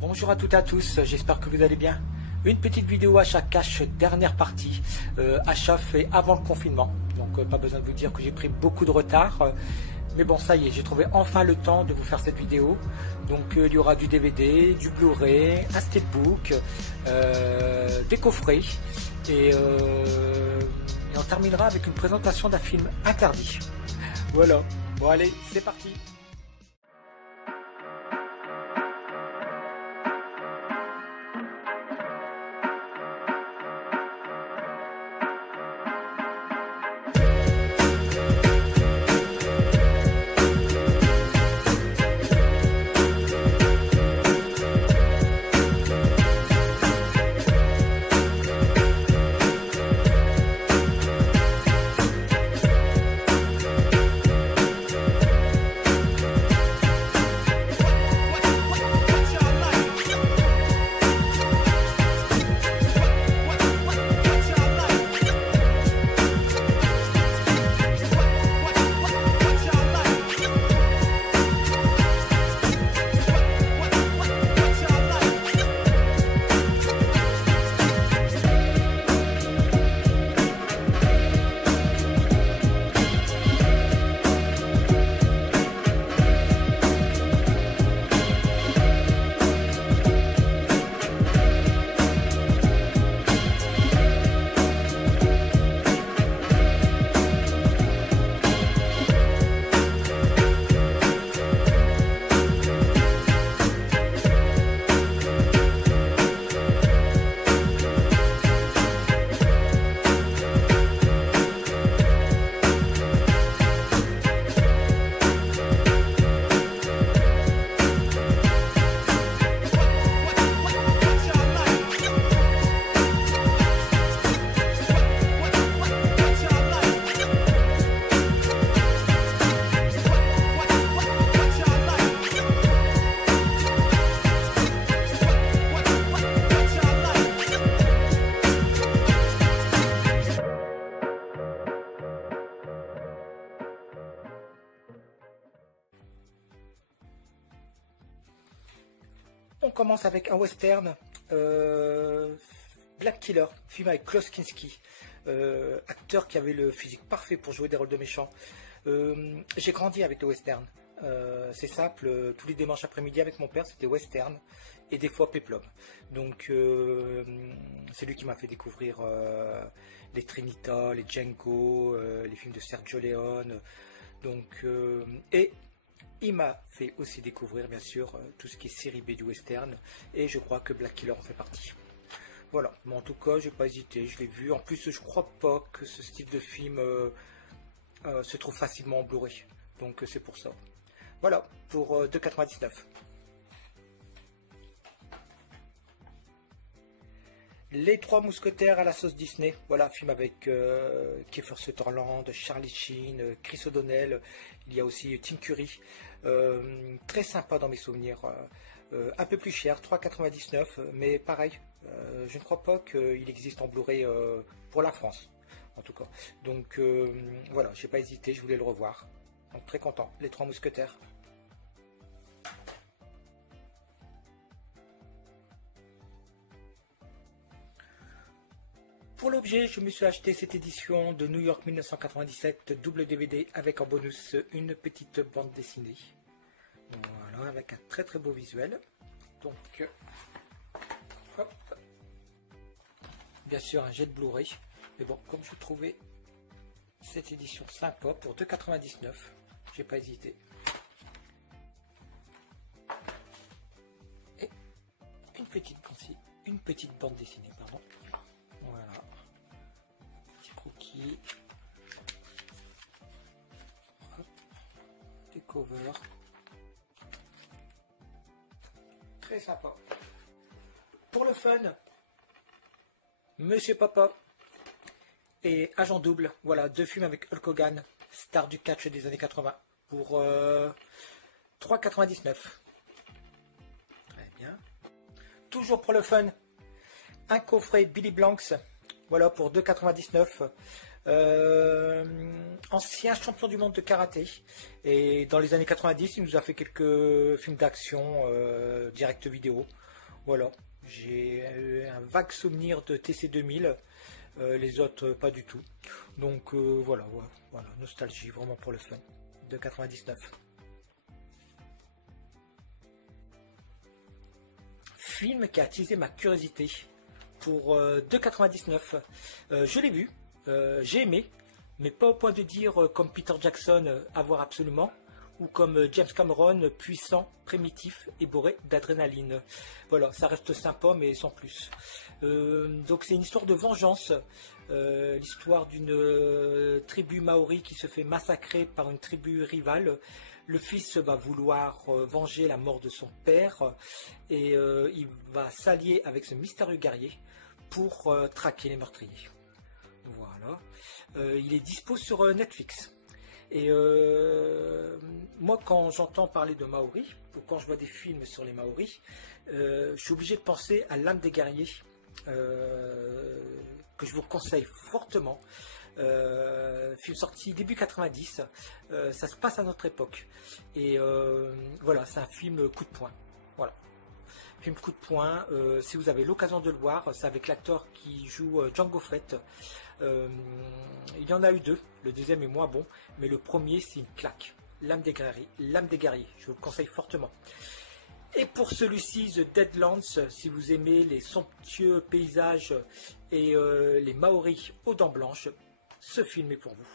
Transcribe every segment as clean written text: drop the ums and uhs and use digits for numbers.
Bonjour à toutes et à tous, j'espère que vous allez bien. Une petite vidéo achat cash, dernière partie, achat fait avant le confinement. Donc pas besoin de vous dire que j'ai pris beaucoup de retard. Mais bon, ça y est, j'ai trouvé enfin le temps de vous faire cette vidéo. Donc il y aura du DVD, du Blu-ray, un steelbook, des coffrets. Et on terminera avec une présentation d'un film interdit. Voilà, bon allez, c'est parti. On commence avec un western, Black Killer, film avec Klaus Kinski, acteur qui avait le physique parfait pour jouer des rôles de méchants. J'ai grandi avec le western, c'est simple, tous les dimanches après-midi avec mon père c'était western et des fois péplum. Donc c'est lui qui m'a fait découvrir les Trinita, les Django, les films de Sergio Leone, donc, et il m'a fait aussi découvrir bien sûr tout ce qui est série B du western et je crois que Black Killer en fait partie. Voilà, mais en tout cas j'ai pas hésité, je l'ai vu. En plus je crois pas que ce style de film se trouve facilement en Blu-ray, donc c'est pour ça. Voilà, pour 2,99 €. Les Trois Mousquetaires à la sauce Disney, voilà, film avec Kiefer Sutherland, Charlie Sheen, Chris O'Donnell, il y a aussi Tim Curry, très sympa dans mes souvenirs, un peu plus cher, 3,99 €, mais pareil, je ne crois pas qu'il existe en Blu-ray pour la France, en tout cas. Donc voilà, j'ai pas hésité, je voulais le revoir, donc très content, Les Trois Mousquetaires. Pour l'objet, je me suis acheté cette édition de New York 1997, double DVD avec en bonus une petite bande dessinée. Voilà, avec un très très beau visuel. Donc, hop. Bien sûr un jet de Blu-ray. Mais bon, comme je trouvais cette édition sympa pour 2,99 €, j'ai pas hésité. Et une petite bande dessinée, pardon. Voilà, petit croquis, hop, des covers, très sympa. Pour le fun, Monsieur Papa et Agent Double, voilà, deux films avec Hulk Hogan, star du catch des années 80, pour 3,99 €. Très bien. Toujours pour le fun, un coffret Billy Blanks, voilà, pour 2,99 €. Ancien champion du monde de karaté. Et dans les années 90, il nous a fait quelques films d'action direct vidéo. Voilà. J'ai un vague souvenir de TC 2000. Les autres, pas du tout. Donc voilà, ouais, voilà, nostalgie, vraiment pour le fun. De 99. Film qui a attisé ma curiosité pour 2,99. Je l'ai vu, j'ai aimé, mais pas au point de dire comme Peter Jackson à voir absolument, ou comme James Cameron puissant, primitif et bourré d'adrénaline. Voilà, ça reste sympa mais sans plus. Donc c'est une histoire de vengeance, l'histoire d'une tribu maori qui se fait massacrer par une tribu rivale. Le fils va vouloir venger la mort de son père et il va s'allier avec ce mystérieux guerrier pour traquer les meurtriers. Voilà. Il est dispo sur Netflix. Et moi, quand j'entends parler de Maori, ou quand je vois des films sur les Maoris, je suis obligé de penser à L'âme des guerriers, que je vous conseille fortement. Film sorti début 90, ça se passe à notre époque. Et voilà, c'est un film coup de poing. Voilà. Film coup de poing, si vous avez l'occasion de le voir, c'est avec l'acteur qui joue Django Fett. Il y en a eu deux, le deuxième est moins bon, mais le premier c'est une claque. L'âme des guerriers, je vous le conseille fortement. Et pour celui-ci, The Deadlands, si vous aimez les somptueux paysages et les Maoris aux dents blanches, ce film est pour vous.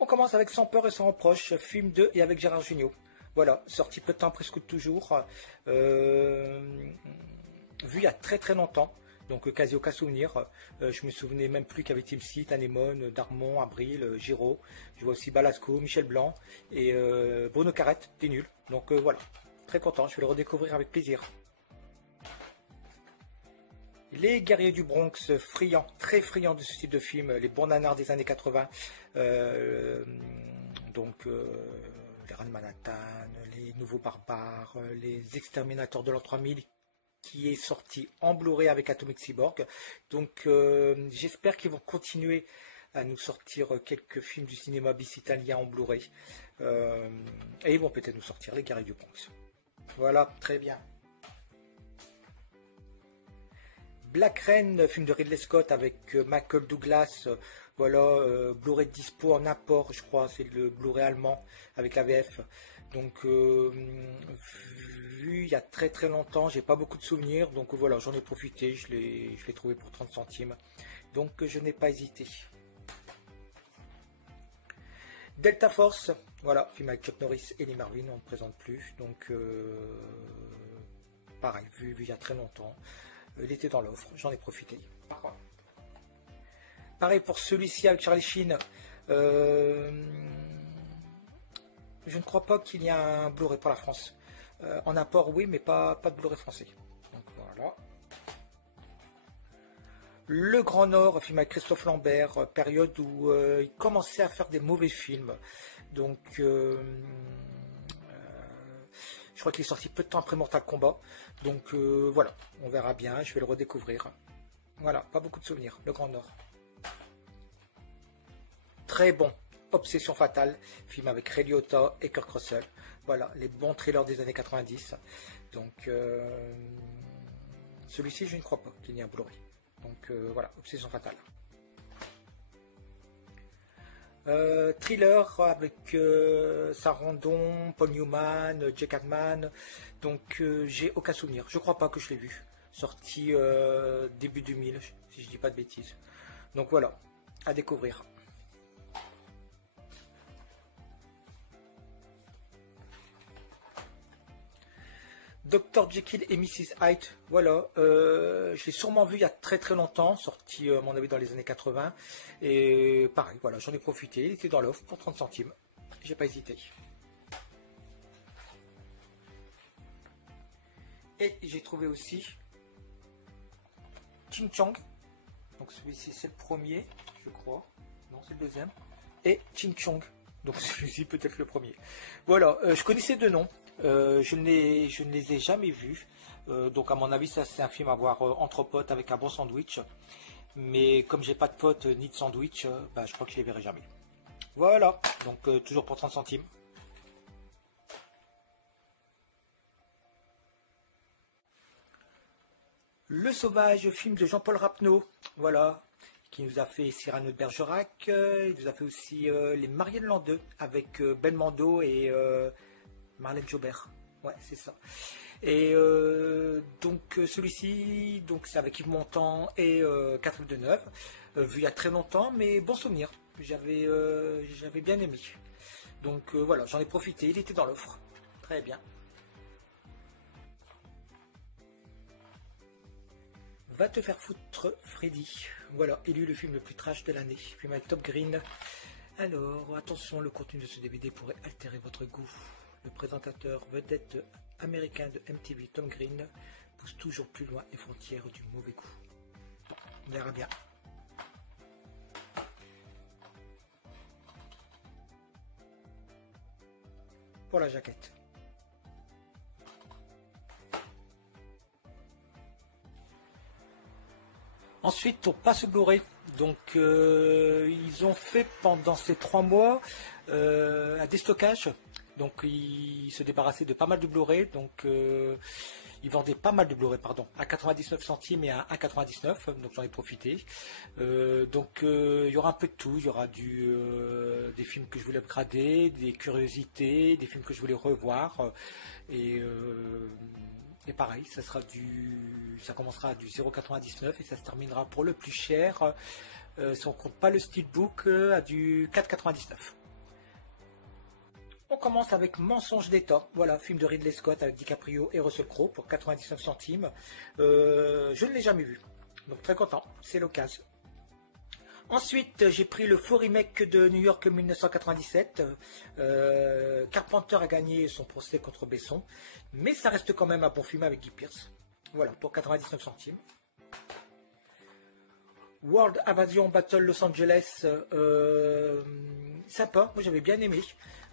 On commence avec Sans peur et sans reproche, film 2 et avec Gérard Jugnot. Voilà, sorti peu de temps, presque toujours. Vu il y a très très longtemps, donc quasi aucun souvenir. Je me souvenais même plus qu'avec Tim Seat, Anémone, Darmon, Abril, Giraud. Je vois aussi Balasco, Michel Blanc et Bruno Carrette, des nuls. Donc voilà, très content, je vais le redécouvrir avec plaisir. Les guerriers du Bronx, friands, très friands de ce type de film, les bons nanars des années 80, les Rats de Manhattan, les Nouveaux Barbares, les Exterminateurs de l'an 3000, qui est sorti en Blu-ray avec Atomic Cyborg. Donc j'espère qu'ils vont continuer à nous sortir quelques films du cinéma bis italien en Blu-ray. Et ils vont peut-être nous sortir les guerriers du Bronx. Voilà, très bien. Black Rain, film de Ridley Scott avec Michael Douglas, voilà, Blu-ray dispo en apport, je crois, c'est le Blu-ray allemand avec la VF. Donc, vu il y a très très longtemps, j'ai pas beaucoup de souvenirs, donc voilà, j'en ai profité, je l'ai trouvé pour 30 centimes, donc je n'ai pas hésité. Delta Force, voilà, film avec Chuck Norris et Lee Marvin, on ne présente plus, donc pareil, vu il y a très longtemps. Il était dans l'offre, j'en ai profité. Pareil pour celui-ci avec Charlie Sheen. Je ne crois pas qu'il y ait un Blu-ray pour la France. En apport, oui, mais pas de Blu-ray français. Donc voilà. Le Grand Nord, film avec Christophe Lambert, période où il commençait à faire des mauvais films. Donc, je crois qu'il est sorti peu de temps après Mortal Kombat. Donc voilà, on verra bien, je vais le redécouvrir. Voilà, pas beaucoup de souvenirs, Le Grand Nord. Très bon, Obsession Fatale, film avec Ray Liotta et Kurt Russell. Voilà, les bons thrillers des années 90. Donc celui-ci, je ne crois pas qu'il y ait un Blu-ray. Donc voilà, Obsession Fatale. Thriller avec Sarandon, Paul Newman, Jack Hackman. Donc j'ai aucun souvenir. Je crois pas que je l'ai vu. Sorti début 2000, si je dis pas de bêtises. Donc voilà, à découvrir. Dr Jekyll et Mrs Hyde, voilà, je l'ai sûrement vu il y a très très longtemps, sorti à mon avis dans les années 80, et pareil, voilà, j'en ai profité, il était dans l'offre pour 30 centimes, j'ai pas hésité. Et j'ai trouvé aussi Ching Chong, donc celui-ci c'est le premier, je crois, non c'est le deuxième, et Ching Chong, donc celui-ci peut-être le premier. Voilà, je connaissais deux noms. Je ne les ai jamais vus. Donc à mon avis, ça c'est un film à voir entre potes avec un bon sandwich. Mais comme j'ai pas de potes ni de sandwich, bah, je crois que je les verrai jamais. Voilà, donc toujours pour 30 centimes. Le Sauvage, film de Jean-Paul Rapneau, voilà, qui nous a fait Cyrano de Bergerac, il nous a fait aussi Les Mariés de l'an 2 avec Belmondo et Marlène Jobert. Ouais, c'est ça. Et celui-ci, donc c'est avec Yves Montand et Catherine Deneuve, vu il y a très longtemps, mais bon souvenir. J'avais bien aimé. Donc voilà, j'en ai profité, il était dans l'offre. Très bien. Va te faire foutre, Freddy. Voilà, élu le film le plus trash de l'année. Film avec Top Green. Alors, attention, le contenu de ce DVD pourrait altérer votre goût. Le présentateur vedette américain de MTV, Tom Green, pousse toujours plus loin les frontières du mauvais goût. Bon, on verra bien. Pour la jaquette. Ensuite, on passe au Blu-ray. Donc, ils ont fait pendant ces 3 mois un déstockage. Donc, ils se débarrassaient de pas mal de Blu-ray. Donc, ils vendaient pas mal de Blu-ray, pardon, à 99 centimes et à 1,99. Donc, j'en ai profité. Il y aura un peu de tout. Il y aura des films que je voulais upgrader, des curiosités, des films que je voulais revoir. Et pareil, ça commencera du 0,99 et ça se terminera pour le plus cher, si on ne compte pas le steelbook, à du 4,99. On commence avec Mensonge d'État, voilà, film de Ridley Scott avec DiCaprio et Russell Crowe pour 99 centimes. Je ne l'ai jamais vu, donc très content, c'est l'occasion. Ensuite, j'ai pris le faux remake de New York 1997. Carpenter a gagné son procès contre Besson, mais ça reste quand même un bon film avec Guy Pearce. Voilà, pour 99 centimes. World Invasion Battle Los Angeles, sympa, moi j'avais bien aimé.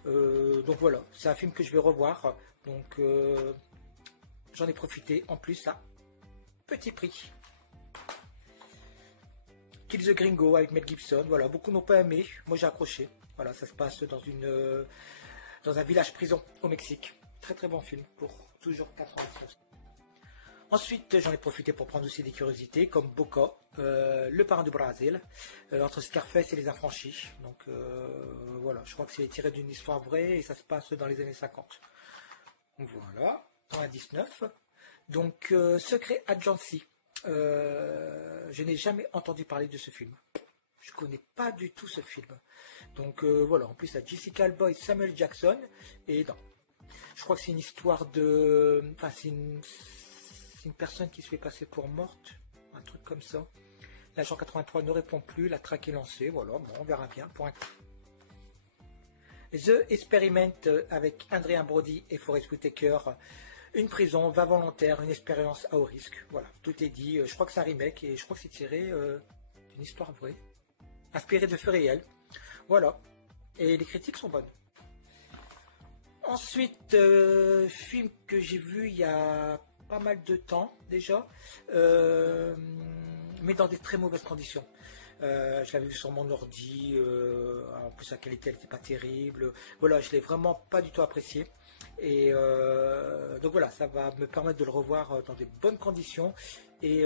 Donc voilà, c'est un film que je vais revoir. Donc j'en ai profité en plus à petit prix. Kill the Gringo avec Mel Gibson, voilà, beaucoup n'ont pas aimé, moi j'ai accroché. Voilà, ça se passe dans un village prison au Mexique. Très très bon film pour toujours 99. Ensuite, j'en ai profité pour prendre aussi des curiosités comme Boca, Le Parrain du Brésil, entre Scarface et Les Affranchis. Donc voilà, je crois que c'est tiré d'une histoire vraie et ça se passe dans les années 50. Voilà, 99. Donc Secret Agency. Je n'ai jamais entendu parler de ce film. Je connais pas du tout ce film. Donc voilà, en plus il y a Jessica Alba et Samuel Jackson. Et non, je crois que c'est une histoire de... Enfin, c'est une personne qui se fait passer pour morte. Un truc comme ça. L'agent 83 ne répond plus, la traque est lancée. Voilà, bon, on verra bien. Pour un... The Experiment avec Adrien Brody et Forest Whitaker. Une prison, va volontaire, une expérience à haut risque. Voilà, tout est dit. Je crois que c'est un remake et je crois que c'est tiré d'une histoire vraie. Inspiré de faits réels. Voilà. Et les critiques sont bonnes. Ensuite, film que j'ai vu il y a pas mal de temps déjà. Mais dans des très mauvaises conditions. Je l'avais vu sur mon ordi. En plus, la qualité n'était pas terrible. Voilà, je l'ai vraiment pas du tout apprécié. Et donc voilà, ça va me permettre de le revoir dans de bonnes conditions et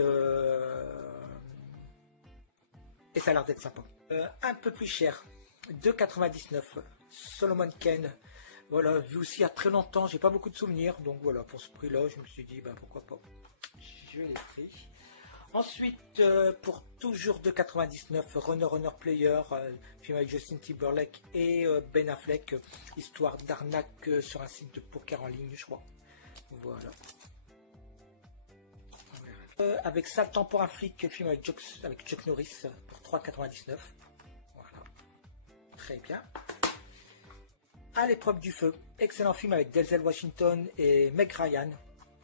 ça a l'air d'être sympa. Un peu plus cher, 2,99, Solomon Kane. Voilà, vu aussi il y a très longtemps, j'ai pas beaucoup de souvenirs, donc voilà, pour ce prix-là, je me suis dit, ben pourquoi pas. Je l'ai pris. Ensuite, pour toujours 2,99, Runner Player, film avec Justin Timberlake et Ben Affleck, histoire d'arnaque sur un site de poker en ligne, je crois. Voilà. Avec Sale Temps pour un flic, film avec Chuck Norris pour 3,99. Voilà. Très bien. À l'épreuve du feu, excellent film avec Denzel Washington et Meg Ryan.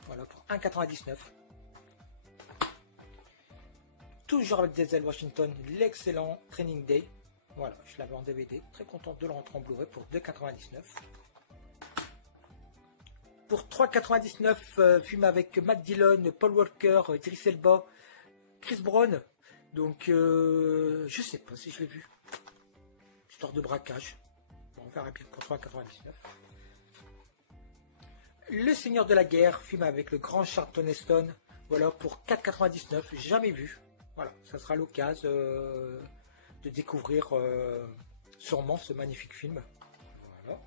Voilà, pour 1,99. Toujours avec Denzel Washington, l'excellent Training Day. Voilà, je l'avais en DVD. Très content de le rentrer en Blu-ray pour 2,99. pour 3,99 film avec Matt Dillon, Paul Walker, Idris Elba, Chris Brown. Donc je sais pas si je l'ai vu. Histoire de braquage. Bon, on verra bien pour 3,99. Le Seigneur de la Guerre, film avec le grand Charlton Heston. Voilà, pour 4,99, jamais vu. Voilà, ça sera l'occasion de découvrir sûrement ce magnifique film. Voilà.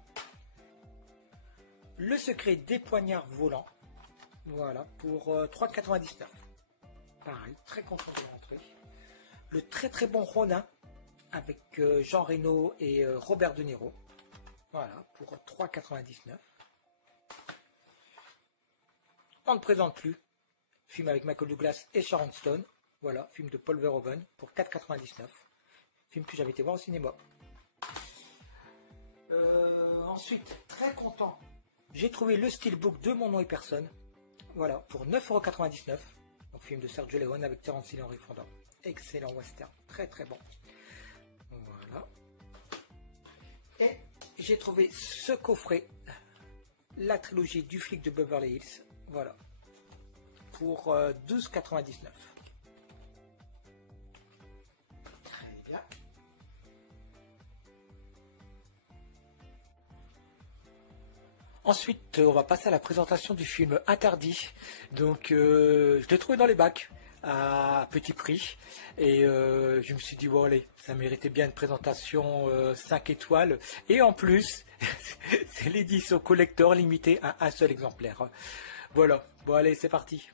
Le secret des poignards volants. Voilà, pour 3,99. Pareil, très content de rentrer. Le très très bon Ronin avec Jean Reno et Robert De Niro. Voilà, pour 3,99. On ne présente plus. Film avec Michael Douglas et Sharon Stone. Voilà, film de Paul Verhoeven pour 4,99. Film que j'avais été voir au cinéma. Ensuite, très content. J'ai trouvé le steelbook de Mon nom et personne. Voilà, pour 9,99 €. Donc film de Sergio Leone avec Terence Hill et Henry Fonda. Excellent western, très très bon. Voilà. Et j'ai trouvé ce coffret, la trilogie du flic de Beverly Hills. Voilà, pour 12,99 €. Très bien. Ensuite, on va passer à la présentation du film Interdit. Donc, je l'ai trouvé dans les bacs à petit prix. Et je me suis dit, bon, allez, ça méritait bien une présentation 5 étoiles. Et en plus, c'est l'édition collector limitée à un seul exemplaire. Voilà, bon, allez, c'est parti.